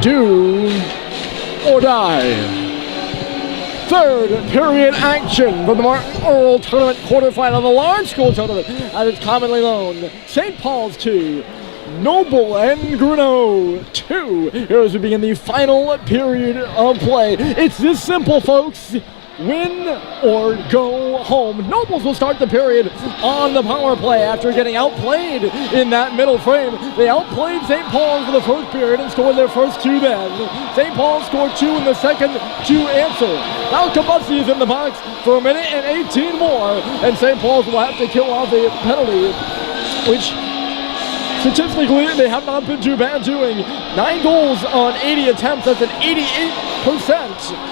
do or die. Third period action for the Martin Earl Tournament quarterfinal, the large school tournament, as it's commonly known. St. Paul's 2, Noble and Greenough 2. Here as we begin the final period of play. It's this simple, folks. Win or go home. Nobles will start the period on the power play after getting outplayed in that middle frame. They outplayed St. Paul's for the first period and scored their first 2 then. St. Paul's scored 2 in the second to answer. Now Kabussi is in the box for 1 minute and 18 more, and St. Paul's will have to kill off a penalty, which statistically they have not been too bad doing. 9 goals on 80 attempts. That's an 88%.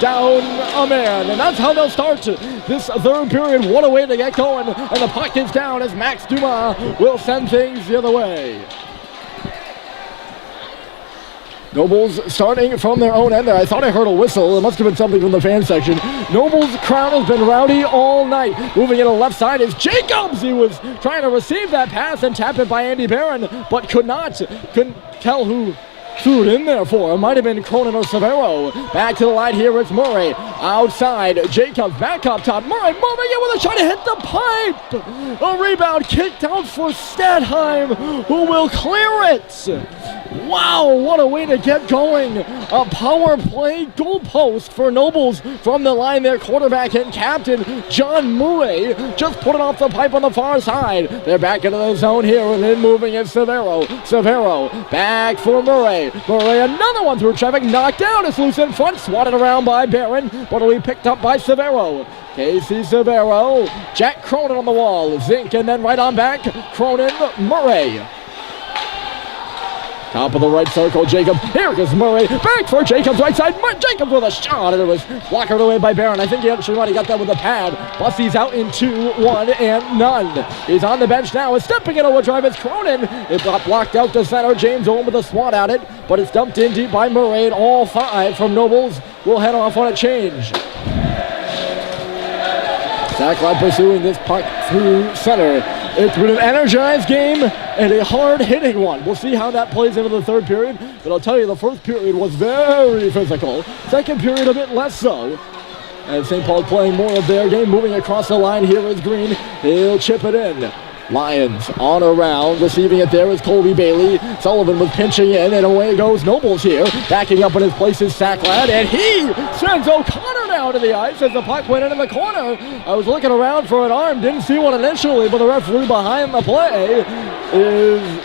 Down a man, and that's how they'll start this third period. What a way to get going, and the puck is down as Max Dumas will send things the other way. Nobles starting from their own end there. I thought I heard a whistle. It must have been something from the fan section. Nobles' crowd has been rowdy all night. Moving in the left side is Jacobs. He was trying to receive that pass and tap it by Andy Barron, but couldn't tell who threw it in there for him. Might have been Cronin or Severo. Back to the line here, it's Murray. Outside, Jacobs back up top. Murray moving in with a shot to hit the pipe. A rebound kicked out for Stadheim, who will clear it. Wow, what a way to get going. A power play goal post for Nobles from the line there. Quarterback and captain John Murray just put it off the pipe on the far side. They're back into the zone here, and then moving is Severo. Severo back for Murray. Murray, another one through traffic, knocked down. It's loose in front, swatted around by Barron, but it'll be picked up by Severo. Casey Severo, Jack Cronin on the wall. Zink, and then right on back, Cronin, Murray. Top of the right circle, Jacob. Here goes Murray. Back for Jacobs, right side. Jacobs with a shot, and it was blocked away by Barron. I think he actually might have got that with a pad. Bussey's out in 2, 1, and none. He's on the bench now. It's stepping in overdrive. It's Cronin. It got blocked out to center. James Owen with a swat at it, but it's dumped in deep by Murray, and all 5 from Nobles will head off on a change. Sacklad pursuing this puck through center. It's been an energized game and a hard-hitting one. We'll see how that plays into the third period, but I'll tell you, the first period was very physical. Second period a bit less so. And St. Paul playing more of their game, moving across the line. Here is Green. He'll chip it in. Lions on around, receiving it there is Colby Bailey. Sullivan was pinching in, and away goes Nobles here. Backing up in his place is Sacklad, and he sends O'Connor down to the ice as the puck went into the corner. I was looking around for an arm, didn't see one initially, but the referee behind the play is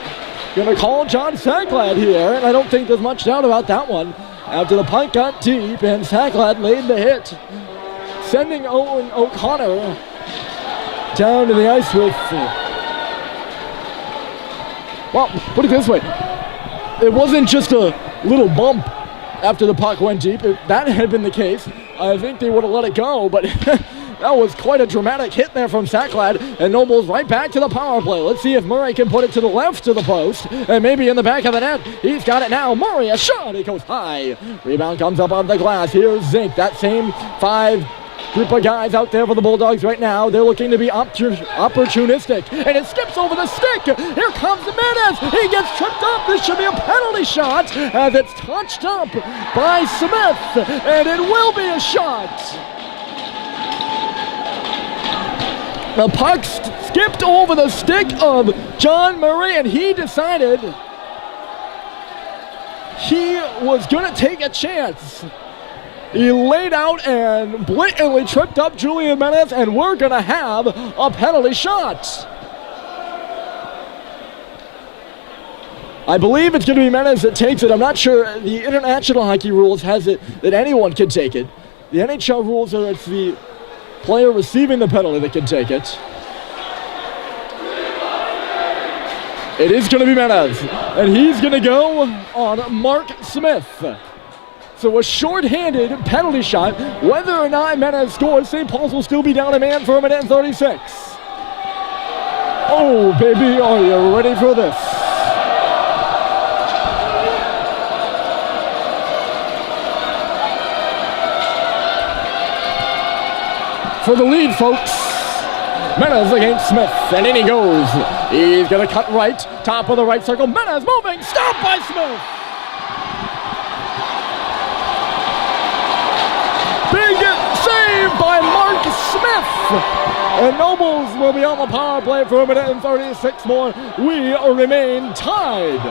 going to call John Sacklad here, and I don't think there's much doubt about that one. After the puck got deep, and Sacklad laid the hit, sending Owen O'Connor down to the ice with... Well, put it this way, it wasn't just a little bump after the puck went deep. If that had been the case, I think they would have let it go, but that was quite a dramatic hit there from Sacklad, and Nobles right back to the power play. Let's see if Murray can put it to the left to the post, and maybe in the back of the net. He's got it now. Murray, a shot. It goes high. Rebound comes up on the glass. Here's Zink, that same 5 group of guys out there for the Bulldogs right now. They're looking to be opportunistic, and it skips over the stick. Here comes Menace. He gets tripped up. This should be a penalty shot as it's touched up by Smith, and it will be a shot. The puck skipped over the stick of John Murray, and he decided he was going to take a chance. He laid out and blatantly tripped up Julian Menace, and we're going to have a penalty shot. I believe it's going to be Menace that takes it. I'm not sure. The international hockey rules has it that anyone can take it. The NHL rules are it's the player receiving the penalty that can take it. It is going to be Menace, and he's going to go on Mark Smith. So a short-handed penalty shot. Whether or not Menace scores, St. Paul's will still be down a man for a minute and 36. Oh, baby, are you ready for this? For the lead, folks. Menace against Smith, and in he goes. He's going to cut right, top of the right circle. Menace moving, stopped by Smith. by Mark Smith. And Nobles will be on the power play for a minute and 36 more. We remain tied.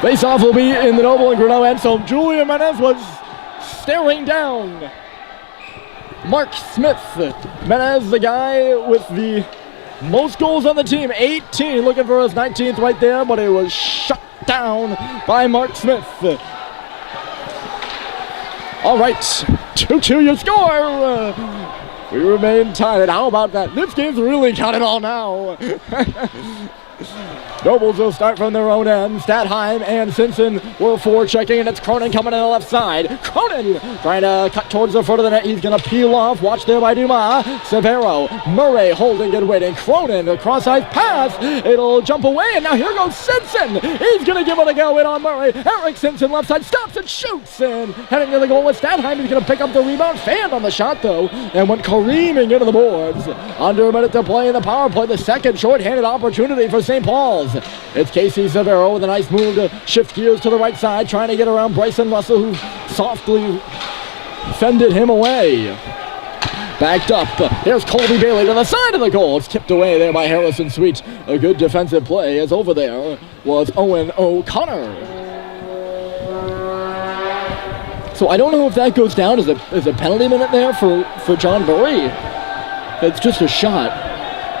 Face-off will be in the Noble and Greenough end, so Julian Menez was staring down Mark Smith. Menez, the guy with the most goals on the team, 18, looking for his 19th right there, but it was shut down by Mark Smith. All right, 2-2 your score. We remain tied. How about that? This game's really got it all now. Nobles will start from their own end. Statheim and Simpson were forechecking, and it's Cronin coming on the left side. Cronin trying to cut towards the front of the net. He's going to peel off. Watch there by Dumas. Severo, Murray holding and waiting. Cronin, a cross-ice pass. It'll jump away, and now here goes Simpson. He's going to give it a go in on Murray. Eric Simpson, left side, stops and shoots. And heading to the goal with Statheim. He's going to pick up the rebound. Fanned on the shot, though, and went careening into the boards. Under a minute to play in the power play. The second short-handed opportunity for St. Paul's. It's Casey Severo with a nice move to shift gears to the right side, trying to get around Bryson Russell, who softly fended him away. Backed up. Here's Colby Bailey to the side of the goal. It's tipped away there by Harrison Sweet. A good defensive play, as over there was Owen O'Connor. So I don't know if that goes down as a penalty minute there for John Murray. It's just a shot.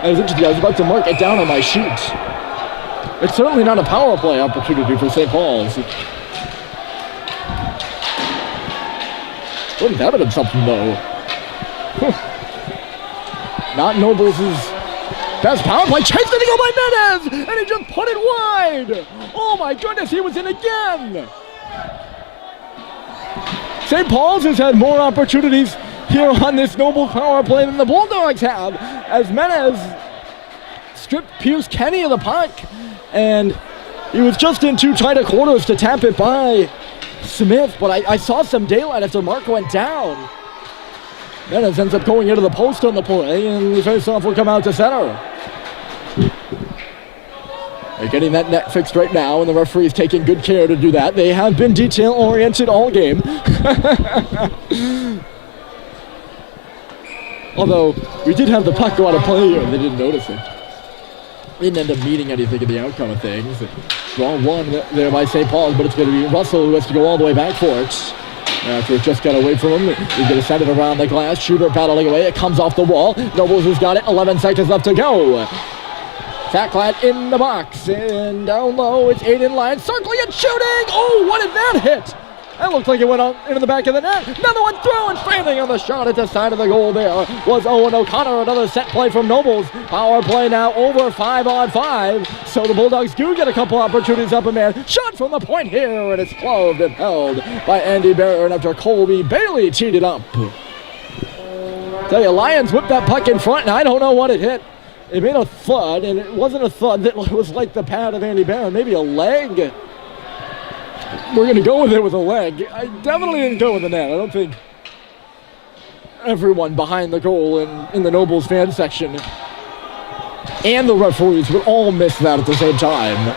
I was about to mark it down on my sheet. It's certainly not a power play opportunity for St. Paul's. Wouldn't that have been something, though? Not Nobles' best power play. Chased it to go by Menez, and he just put it wide. Oh my goodness, he was in again. St. Paul's has had more opportunities here on this Noble power play than the Bulldogs have, as Menez stripped Pierce Kenny of the puck, and he was just in too tight a quarters to tap it by Smith, but I saw some daylight after Mark went down. Menez ends up going into the post on the play, and the face-off will come out to center. They're getting that net fixed right now, and the referee's taking good care to do that. They have been detail-oriented all game. Although, we did have the puck go out of play here, and they didn't notice it. Didn't end up meaning anything in the outcome of things. Draw one there by St. Paul's, but it's going to be Russell who has to go all the way back for it. After it just got away from him, he's going to send it around the glass. Shooter battling away. It comes off the wall. Nobles has got it. 11 seconds left to go. Tacklad in the box, and down low, it's Aiden Lyons circling and shooting. Oh, what did that hit? That looked like it went out into the back of the net. Another one through, and standing on the shot at the side of the goal there was Owen O'Connor. Another set play from Nobles. Power play now over 5-on-5. So the Bulldogs do get a couple opportunities up, and man, shot from the point here, and it's gloved and held by Andy Barron after Colby Bailey teed it up. Tell you, Lyons whipped that puck in front, and I don't know what it hit. It made a thud, and it wasn't a thud that was like the pad of Andy Barron, maybe a leg. We're going to go with it with a leg. I definitely didn't go with the net. I don't think everyone behind the goal in the Nobles fan section and the referees would all miss that at the same time.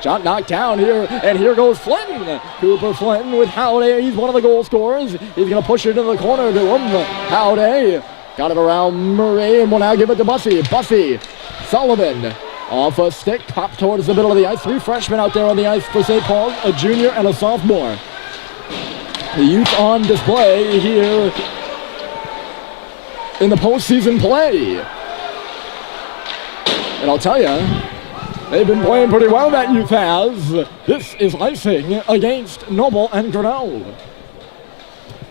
Shot knocked down here, and here goes Flinton. Cooper Flinton with Howday. He's one of the goal scorers. He's going to push it into the corner to him. Howday got it around Murray, and will now give it to Bussy. Bussy, Sullivan. Off a stick, pop towards the middle of the ice. 3 freshmen out there on the ice for St. Paul, a junior and a sophomore. The youth on display here in the postseason play. And I'll tell you, they've been playing pretty well, that youth has. This is icing against Noble and Greenough.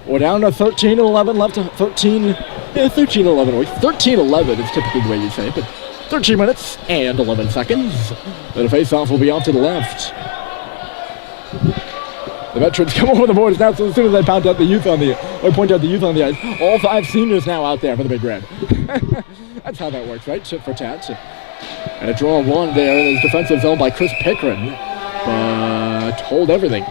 We're down to 13-11 left. 13-11. 13-11 is typically the way you say it, but 13 minutes and 11 seconds. The face-off will be off to the left. The veterans come over the boards now, so as soon as they point out the youth on the ice, all 5 seniors now out there for the Big Red. That's how that works, right? Tit for tat. And a draw one there in his defensive zone by Chris Pickren, but hold everything.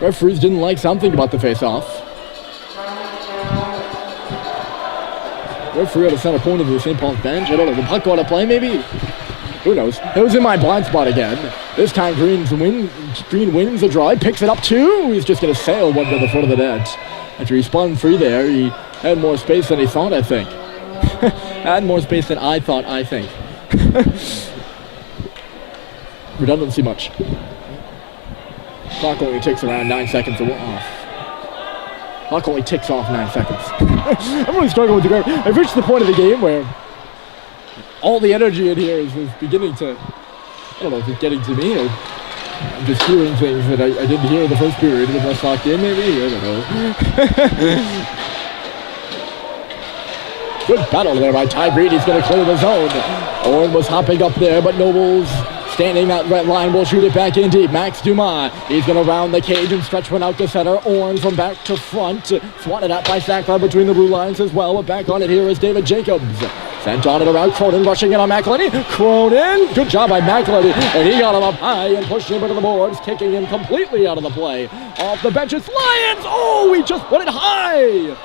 Referees didn't like something about the face-off. Referee at the center point of the St. Paul's bench. I don't know, the puck go out of play maybe? Who knows? It was in my blind spot again. This time Green wins the draw. He picks it up too. He's just going to sail one to the foot of the net. After he spun free there, he had more space than he thought, I think. Had more space than I thought, I think. Redundancy much. Clock only ticks around 9 seconds off. Clock only ticks off 9 seconds. I'm really struggling with the grip. I've reached the point of the game where all the energy in here is beginning to, I don't know if it's getting to me or I'm just hearing things that I didn't hear in the first period. Was I locked in maybe? I don't know. Good battle there by Ty Breed. He's going to clear the zone. Owen was hopping up there, but Nobles standing at red line will shoot it back in deep. Max Dumas, he's going to round the cage and stretch one out to center. Owen from back to front. Swatted at by Sackler between the blue lines as well. But back on it here is David Jacobs. Sent on it around Cronin, rushing in on McElhenney. Cronin, good job by McElhenney. And he got him up high and pushed him into the boards, kicking him completely out of the play. Off the bench, it's Lyons. Oh, he just put it high.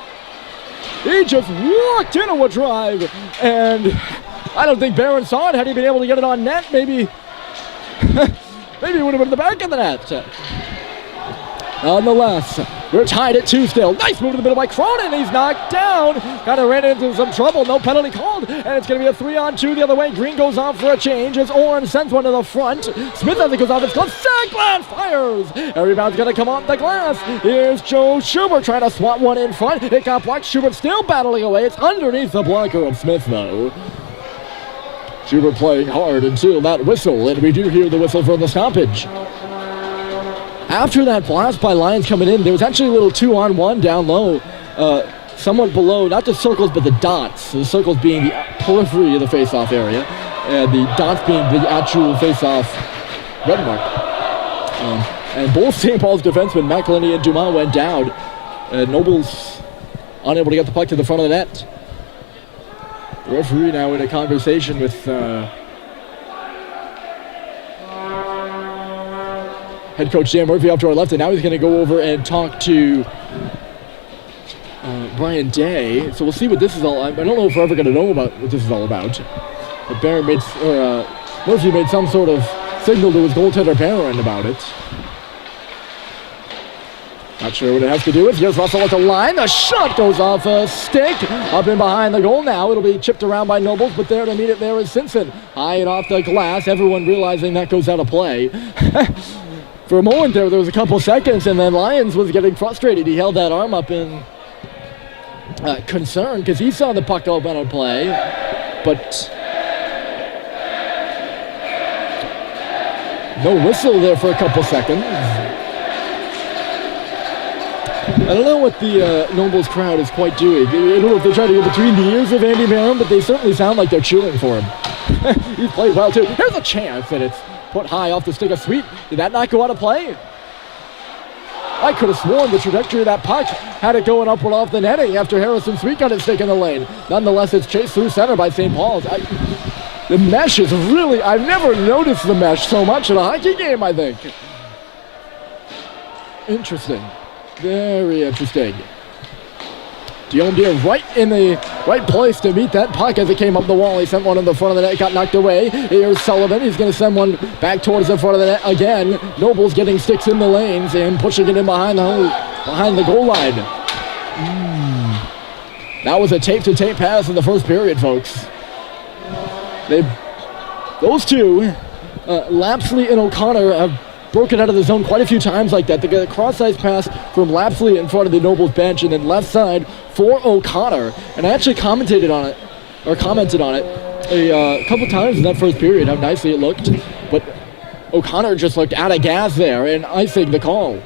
He just walked into a drive. And I don't think Barron saw it. Had he been able to get it on net, maybe maybe it would have been in the back of the net. Nonetheless, we're tied at 2 still. Nice move to the middle by Cronin. He's knocked down. Kind of ran into some trouble. No penalty called. And it's going to be a 3-on-2 the other way. Green goes off for a change as Oren sends one to the front. Smith as it goes off his glove. Sackland fires. And rebound's going to come off the glass. Here's Joe Schubert trying to swat one in front. It got blocked. Schubert still battling away. It's underneath the blocker of Smith, though. Schubert playing hard until that whistle. And we do hear the whistle for the stoppage. After that blast by Lyons coming in, there was actually a little 2-on-1 down low, somewhat below, not the circles, but the dots. The circles being the periphery of the face-off area, and the dots being the actual face-off red mark. And both St. Paul's defensemen, McElhenney and Dumas, went down. Nobles unable to get the puck to the front of the net. The referee now in a conversation with head coach Dan Murphy up to our left, and now he's going to go over and talk to Brian Day. So we'll see what this is all. I don't know if we're ever going to know about what this is all about. But Murphy made some sort of signal to his goaltender Barron about it. Not sure what it has to do with. Here's Russell at the line. The shot goes off a stick. Up in behind the goal now. It'll be chipped around by Nobles, but there to meet it there is Simpson. High and off the glass. Everyone realizing that goes out of play. For a moment there was a couple seconds, and then Lyons was getting frustrated. He held that arm up in concern because he saw the puck go out of play. But no whistle there for a couple seconds. I don't know what the Nobles crowd is quite doing. I don't know if they're trying to get between the ears of Andy Barron, but they certainly sound like they're cheering for him. He's played well, too. Here's a chance, and it's put high off the stick of Sweet. Did that not go out of play? I could have sworn the trajectory of that puck had it going upward off the netting after Harrison Sweet got his stick in the lane. Nonetheless, it's chased through center by St. Paul's. The mesh is really, I've never noticed the mesh so much in a hockey game, I think. Interesting. Very interesting. Diombier right in the right place to meet that puck as it came up the wall. He sent one in the front of the net, got knocked away. Here's Sullivan. He's going to send one back towards the front of the net again. Nobles getting sticks in the lanes and pushing it in behind the goal line. That was a tape-to-tape pass in the first period, folks. Those two, Lapsley and O'Connor, have broken out of the zone quite a few times like that. They get a cross-ice pass from Lapsley in front of the Nobles bench, and then left side for O'Connor. And I actually commented on it a couple times in that first period, how nicely it looked. But O'Connor just looked out of gas there and icing the call.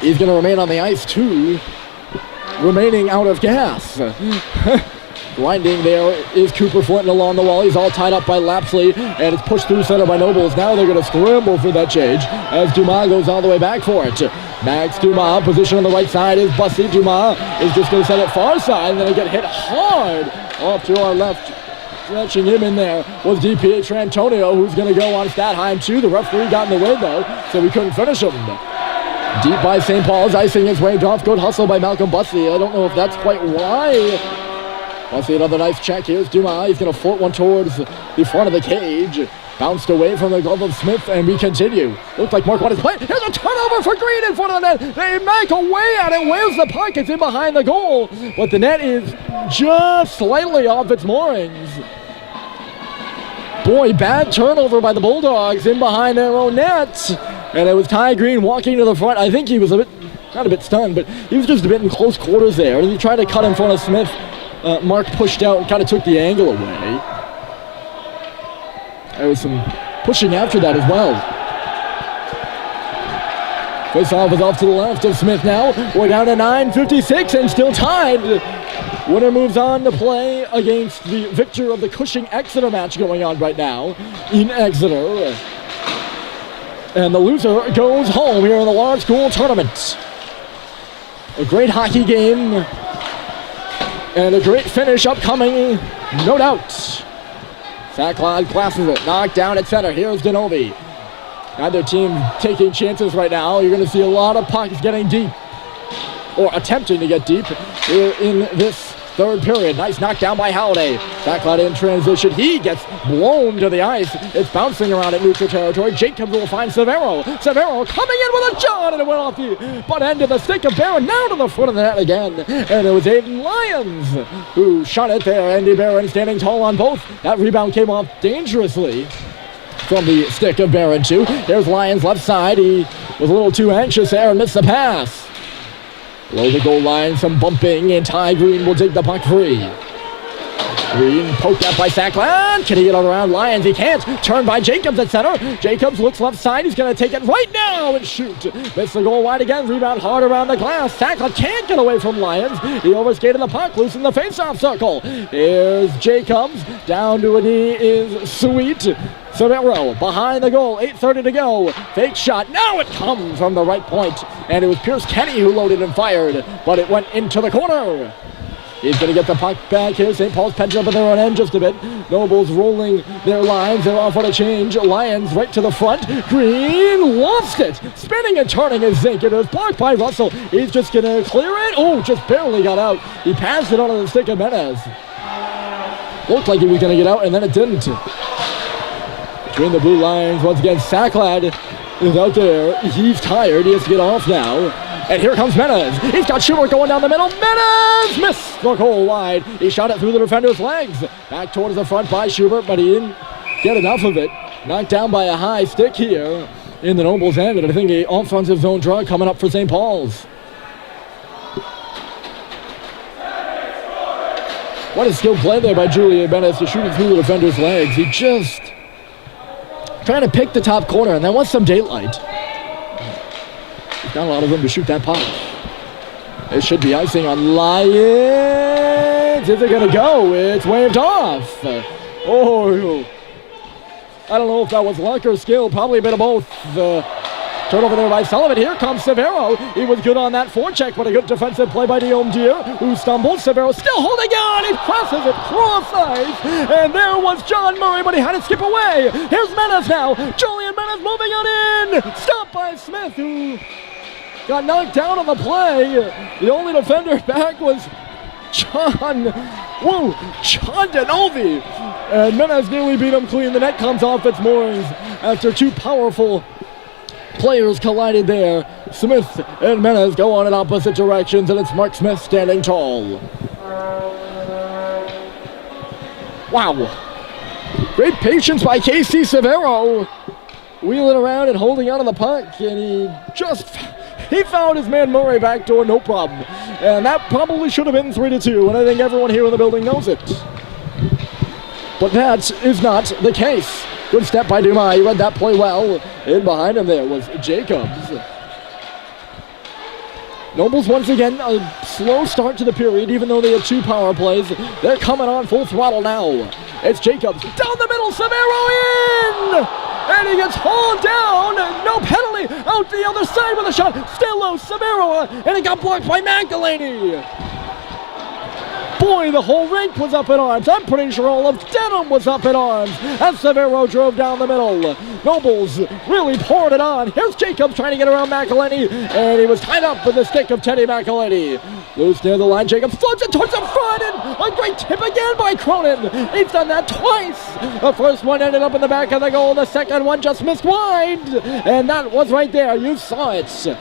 He's going to remain on the ice too, remaining out of gas. Grinding there is Cooper Flinton along the wall. He's all tied up by Lapsley, and it's pushed through center by Nobles. Now they're going to scramble for that change as Dumas goes all the way back for it. Max Dumas, position on the right side is Bussy. Dumas is just going to send it far side, and then they get hit hard off to our left. Stretching him in there was DPH Antonio, who's going to go on Statheim too. The referee got in the way, though, so we couldn't finish him. Deep by St. Paul's, icing his way off. Good hustle by Malcolm Bussy. I don't know if that's quite why Let's see another nice check. Here's Dumas. He's going to float one towards the front of the cage. Bounced away from the glove of Smith, and we continue. Looks like Mark wanted to play. Here's a turnover for Green in front of the net. They make away at it. Where's the puck? It's in behind the goal, but the net is just slightly off its moorings. Boy, bad turnover by the Bulldogs in behind their own net. And it was Ty Green walking to the front. I think he was not a bit stunned, but he was just a bit in close quarters there. And he tried to cut in front of Smith. Mark pushed out and kind of took the angle away. There was some pushing after that as well. Face-off is off to the left of Smith now. We're down to 9:56 and still tied. Winner moves on to play against the victor of the Cushing-Exeter match going on right now in Exeter. And the loser goes home here in the large school tournament. A great hockey game and a great finish upcoming, no doubt. Sacklad classes it, knocked down at center. Here's Denovi. Neither team taking chances right now. You're going to see a lot of pucks getting deep, or attempting to get deep here in this third period. Nice knockdown by Halliday. Sacklad in transition. He gets blown to the ice. It's bouncing around at neutral territory. Jacobs will find Severo. Severo coming in with a shot, and it went off the butt end of the stick of Barron. Now to the front of the net again. And it was Aiden Lyons who shot it there. Andy Barron standing tall on both. That rebound came off dangerously from the stick of Barron too. There's Lyons left side. He was a little too anxious there and missed the pass. Below the goal line, some bumping, and Ty Green will take the puck free. Green poked out by Sacklad. Can he get around Lyons? He can't. Turned by Jacobs at center. Jacobs looks left side. He's going to take it right now and shoot. Missed the goal wide again. Rebound hard around the glass. Sacklad can't get away from Lyons. He overskated the puck, loose in the face-off circle. Here's Jacobs. Down to a knee is Sweet. Severo behind the goal, 8:30 to go. Fake shot, now it comes from the right point. And it was Pierce Kenny who loaded and fired, but it went into the corner. He's going to get the puck back here. St. Paul's penching up on their own end just a bit. Nobles rolling their lines. They're off on a change. Lions right to the front. Green lost it. Spinning and turning his zinc. It was blocked by Russell. He's just going to clear it. Oh, just barely got out. He passed it onto the stick of Menez. Looked like he was going to get out, and then it didn't. Between the blue lines, once again, Sacklad is out there. He's tired. He has to get off now. And here comes Menez. He's got Schubert going down the middle. Menez missed the goal wide. He shot it through the defender's legs. Back towards the front by Schubert, but he didn't get enough of it. Knocked down by a high stick here in the Nobles end. And I think an offensive zone draw coming up for St. Paul's. What a skilled play there by Julian Menez to shoot it through the defender's legs. He just trying to pick the top corner, and then wants some daylight. There's not a lot of room to shoot that puck. It should be icing on Lyons. Is it going to go? It's waved off. Oh, I don't know if that was luck or skill. Probably a bit of both. Turnover there by Sullivan. Here comes Severo. He was good on that forecheck, but a good defensive play by Guillaume Dier, who stumbled. Severo still holding on. He crosses it cross ice. And there was John Murray, but he had to skip away. Here's Menez now. Julian Menez moving on in. Stopped by Smith, who got knocked down on the play. The only defender back was John Denovi. And Menez nearly beat him clean. The net comes off its moorings after two powerful players collided there. Smith and Menez go on in opposite directions, and it's Mark Smith standing tall. Wow. Great patience by Casey Severo. Wheeling around and holding onto the puck, and he found his man Murray backdoor, no problem. And that probably should have been 3-2, and I think everyone here in the building knows it. But that is not the case. Good step by Dumas. He read that play well. In behind him there was Jacobs. Nobles once again, a slow start to the period, even though they had two power plays. They're coming on full throttle now. It's Jacobs. Down the middle, Severo in! And he gets hauled down. No penalty. Out the other side with a shot. Still low, Severo. And it got blocked by McElhaney. Boy, the whole rink was up in arms. I'm pretty sure all of Dedham was up in arms as Severo drove down the middle. Nobles really poured it on. Here's Jacobs trying to get around McElhenney, and he was tied up with the stick of Teddy McElhenney. Loose near the line, Jacobs floats it towards the front, and a great tip again by Cronin. He's done that twice. The first one ended up in the back of the goal. The second one just missed wide, and that was right there. You saw it.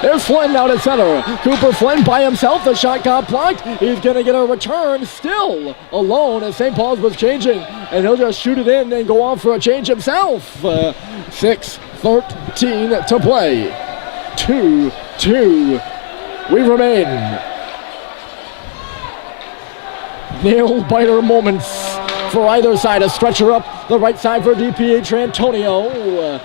There's Flynn out at center. Cooper Flynn by himself. The shot got blocked. He's going to get a return still alone as St. Paul's was changing. And he'll just shoot it in and go off for a change himself. 6:13 to play. 2-2. We remain. Nail-biter moments for either side. A stretcher up the right side for DPH Antonio.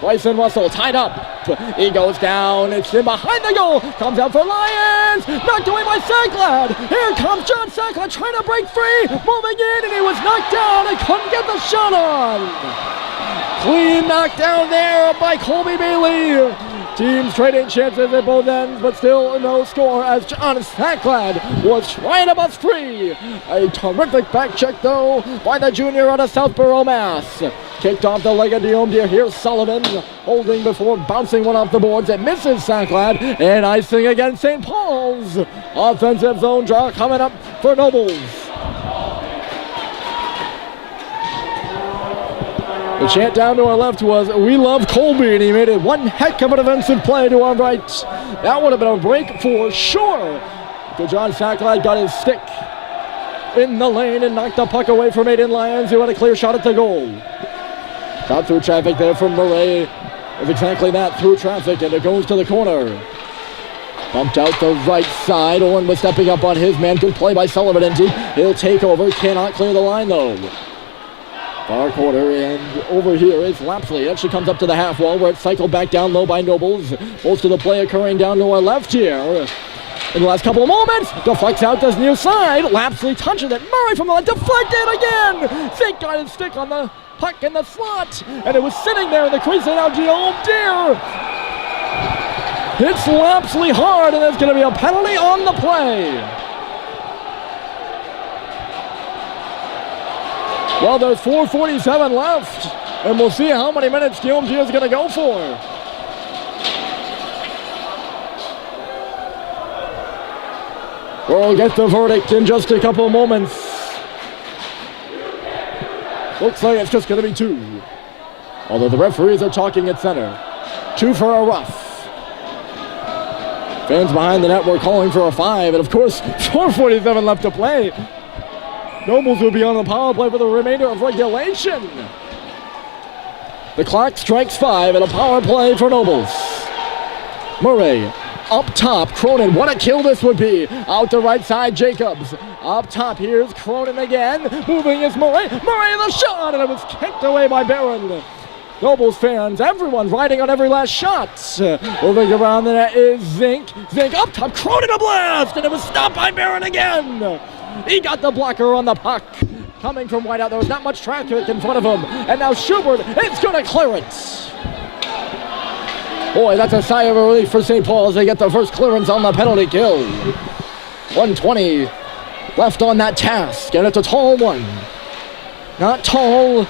Bryson Russell tied up. He goes down. It's in behind the goal. Comes out for Lions. Knocked away by Sacklad. Here comes John Sacklad trying to break free. Moving in, and he was knocked down and couldn't get the shot on. Clean knockdown there by Colby Bailey. Teams trading chances at both ends, but still no score as John Sacklad was trying to bust free. A terrific back check, though, by the junior out of Southborough, Mass. Kicked off the leg of Diomdir. Here's Sullivan holding before bouncing one off the boards. It misses Sacklad, and icing against St. Paul's. Offensive zone draw coming up for Nobles. The chant down to our left was, "We love Colby," and he made it one heck of a defensive play to our right. That would have been a break for sure. But John Sacklad got his stick in the lane and knocked the puck away from Aiden Lyons, who had a clear shot at the goal. Got through traffic there from Murray. With exactly that, through traffic, and it goes to the corner. Bumped out the right side. Owen was stepping up on his man. Good play by Sullivan, and he'll take over. Cannot clear the line, though. Far corner, and over here is Lapsley. It actually comes up to the half wall where it's cycled back down low by Nobles. Most of the play occurring down to our left here. In the last couple of moments, deflects out this near side. Lapsley touches it. Murray from the line, deflected again. Zink got his stick on the puck in the slot, and it was sitting there in the crease. And now Diomdir hits Lapsley hard, and there's going to be a penalty on the play. Well, there's 4:47 left, and we'll see how many minutes Diomdir is going to go for. We'll get the verdict in just a couple moments. Looks like it's just going to be 2. Although the referees are talking at center. 2 for a rough. Fans behind the net were calling for a 5, and of course, 4:47 left to play. Nobles will be on the power play for the remainder of regulation. The clock strikes 5 and a power play for Nobles. Murray up top. Cronin, what a kill this would be. Out the right side, Jacobs. Up top, here's Cronin again. Moving is Murray. Murray the shot, and it was kicked away by Barron. Nobles fans, everyone riding on every last shot. Moving around the net is Zink. Zink up top, Cronin a blast, and it was stopped by Barron again. He got the blocker on the puck. Coming from wide out, there was not much traffic in front of him. And now Schubert is going to clear it. Boy, that's a sigh of relief for St. Paul as they get the first clearance on the penalty kill. 1:20 left on that task, and it's a tall one. Not tall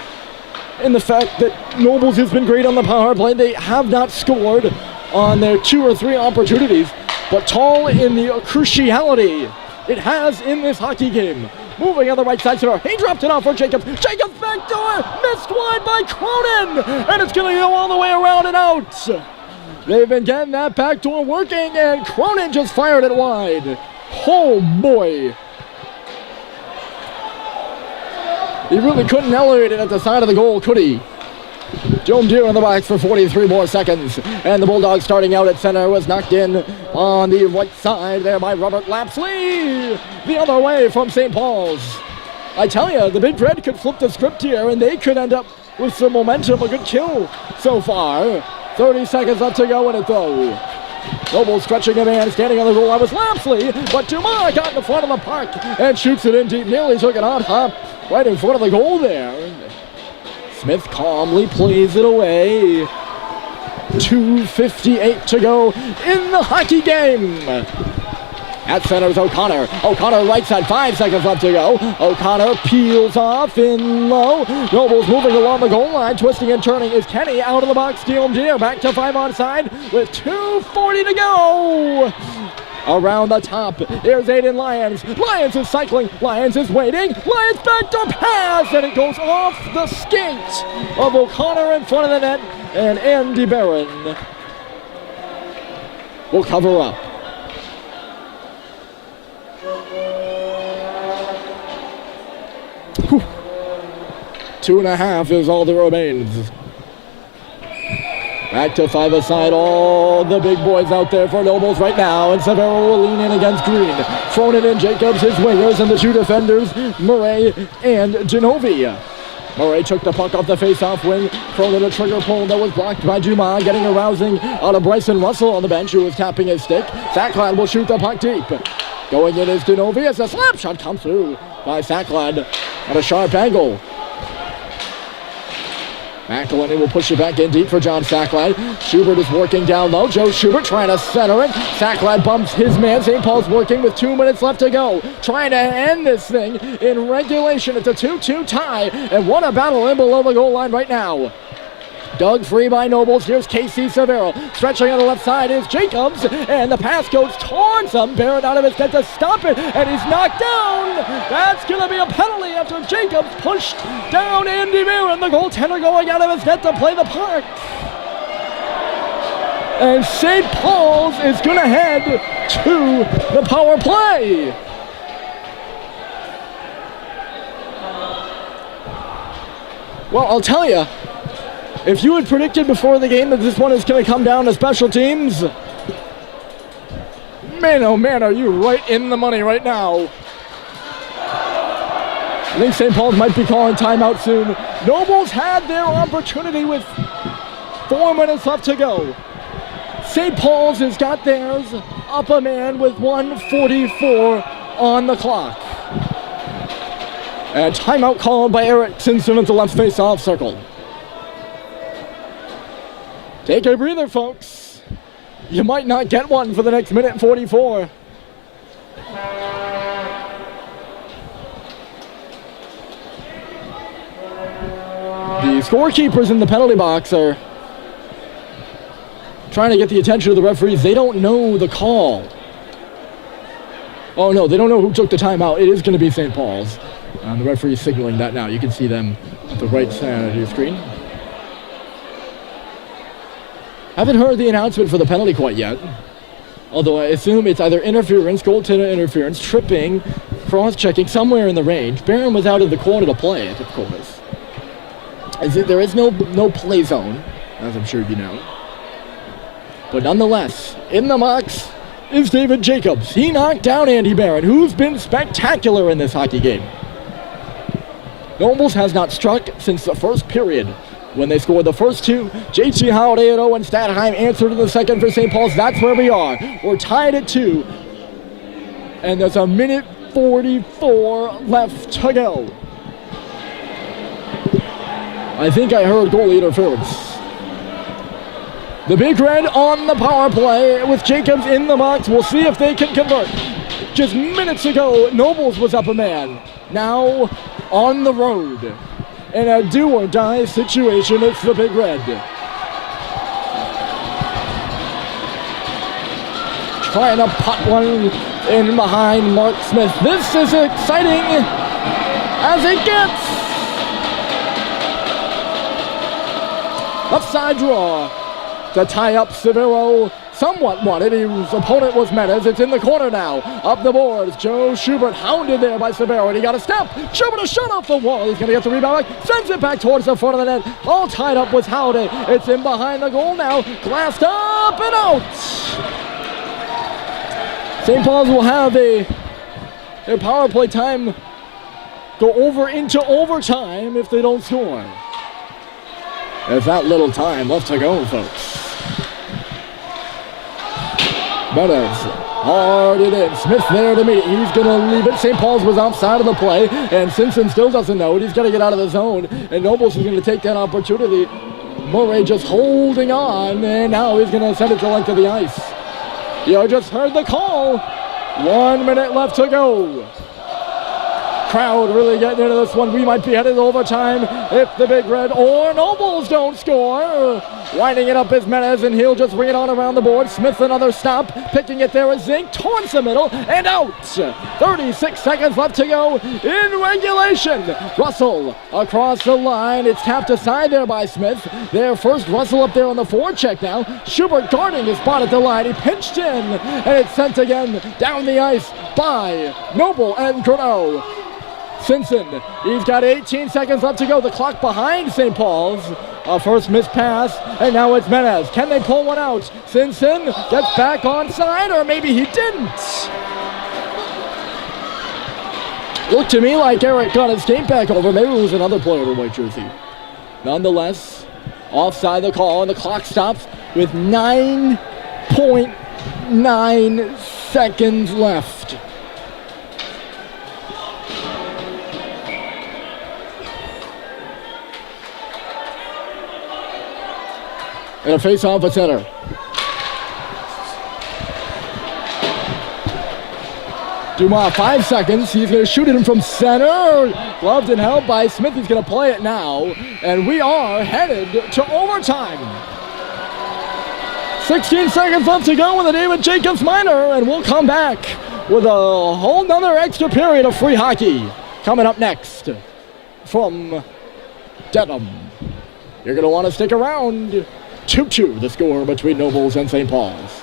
in the fact that Nobles has been great on the power play. They have not scored on their 2 or 3 opportunities, but tall in the cruciality it has in this hockey game. Moving on the right side center. He dropped it off for Jacobs. Jacobs back door. Missed wide by Cronin. And it's going to go all the way around and out. They've been getting that back door working, and Cronin just fired it wide. Oh boy. He really couldn't elevate it at the side of the goal, could he? Diomdir in the box for 43 more seconds. And the Bulldogs starting out at center was knocked in on the right side there by Robert Lapsley. The other way from St. Paul's. I tell you, the Big Red could flip the script here, and they could end up with some momentum. A good kill so far. 30 seconds left to go in it, though. Noble stretching a man, standing on the goal. That was Lapsley, but Dumas got in the front of the puck and shoots it in deep. Nearly took it on hop right in front of the goal there. Smith calmly plays it away. 2:58 to go in the hockey game. At center is O'Connor. O'Connor right side, 5 seconds left to go. O'Connor peels off in low. Nobles moving along the goal line, twisting and turning is Kenny out of the box. Deer back to 5 onside with 2:40 to go. Around the top, here's Aiden Lyons. Lyons is cycling, Lyons is waiting. Lyons back to pass, and it goes off the skate of O'Connor in front of the net, and Andy Barron will cover up. 2.5 is all that remains. Back to 5 aside, all the big boys out there for Nobles right now, and Severo will lean in against Green. Thrown it in, Jacobs, his wingers, and the 2 defenders, Murray and Genovi. Murray took the puck off the face-off wing, thrown in a trigger pull that was blocked by Dumas, getting a rousing out of Bryson Russell on the bench, who was tapping his stick. Sacklad will shoot the puck deep. Going in is Genovi as a slap shot comes through by Sacklad at a sharp angle. McElhinney will push it back in deep for John Sacklad. Schubert is working down low. Joe Schubert trying to center it. Sacklad bumps his man. St. Paul's working with 2 minutes left to go. Trying to end this thing in regulation. It's a 2-2 tie, and what a battle in below the goal line right now. Dug free by Nobles. Here's Casey Severo. Stretching on the left side is Jacobs, and the pass goes towards him. Barrett out of his net to stop it, and he's knocked down. That's going to be a penalty after Jacobs pushed down Andy Barron. The goaltender going out of his net to play the puck. And St. Paul's is going to head to the power play. Well, I'll tell you, if you had predicted before the game that this one is going to come down to special teams, man, oh man, are you right in the money right now. I think St. Paul's might be calling timeout soon. Nobles had their opportunity with 4 minutes left to go. St. Paul's has got theirs up a man with 1:44 on the clock. And timeout called by Eric Simpson at the left face-off circle. Take a breather, folks. You might not get one for the next minute and 44. The scorekeepers in the penalty box are trying to get the attention of the referees. They don't know the call. Oh no, they don't know who took the timeout. It is going to be St. Paul's. The referee is signaling that now. You can see them at the right side of your screen. Haven't heard the announcement for the penalty quite yet. Although I assume it's either interference, goaltender interference, tripping, cross-checking, somewhere in the range. Barron was out of the corner to play it, of course. There is no play zone, as I'm sure you know. But nonetheless, in the box is David Jacobs. He knocked down Andy Barron, who's been spectacular in this hockey game. Nobles has not struck since the first period, when they scored the first 2. JT Holiday at 0 and Stadheim answered in the second for St. Paul's. That's where we are. We're tied at 2. And there's a minute 44 left to go. I think I heard goalie interference. The Big Red on the power play with Jacobs in the box. We'll see if they can convert. Just minutes ago, Nobles was up a man. Now on the road. In a do-or-die situation, it's the Big Red. Trying to pot one in behind Mark Smith. This is exciting as it gets. Upside draw to tie up Severo. Somewhat wanted. His opponent was Metas. It's in the corner now. Up the boards. Joe Schubert hounded there by Severo, and he got a step. Schubert a shot off the wall. He's going to get the rebound back. Sends it back towards the front of the net. All tied up with Howdy. It's in behind the goal now. Glassed up and out. St. Paul's will have their power play time go over into overtime if they don't score. There's that little time left to go, folks. Meadows, hard it in. Smith there to meet it. He's going to leave it. St. Paul's was outside of the play, and Simpson still doesn't know it. He's got to get out of the zone, and Nobles is going to take that opportunity. Murray just holding on, and now he's going to send it to length of the ice. You just heard the call. 1 minute left to go. Crowd really getting into this one. We might be headed to overtime if the Big Red or Nobles don't score. Winding it up is Menez, and he'll just bring it on around the board. Smith another stop. Picking it there is Zink towards the middle and out. 36 seconds left to go in regulation. Russell across the line. It's tapped aside there by Smith. Their first Russell up there on the forecheck now. Schubert guarding his spot at the line. He pinched in, and it's sent again down the ice by Noble and Greenough. Simpson, he's got 18 seconds left to go. The clock behind St. Paul's. First missed pass, and now it's Menez. Can they pull one out? Simpson gets back onside, or maybe he didn't. Looked to me like Eric got his skate back over. Maybe it was another player in white jersey. Nonetheless, offside the call, and the clock stops with 9.9 seconds left. And a face-off at center. Dumas, 5 seconds. He's going to shoot it in from center. Gloved and held by Smith. He's going to play it now. And we are headed to overtime. 16 seconds left to go with the David Jacobs minor. And we'll come back with a whole nother extra period of free hockey. Coming up next from Dedham. You're going to want to stick around. 2-2 the score between Nobles and St. Paul's.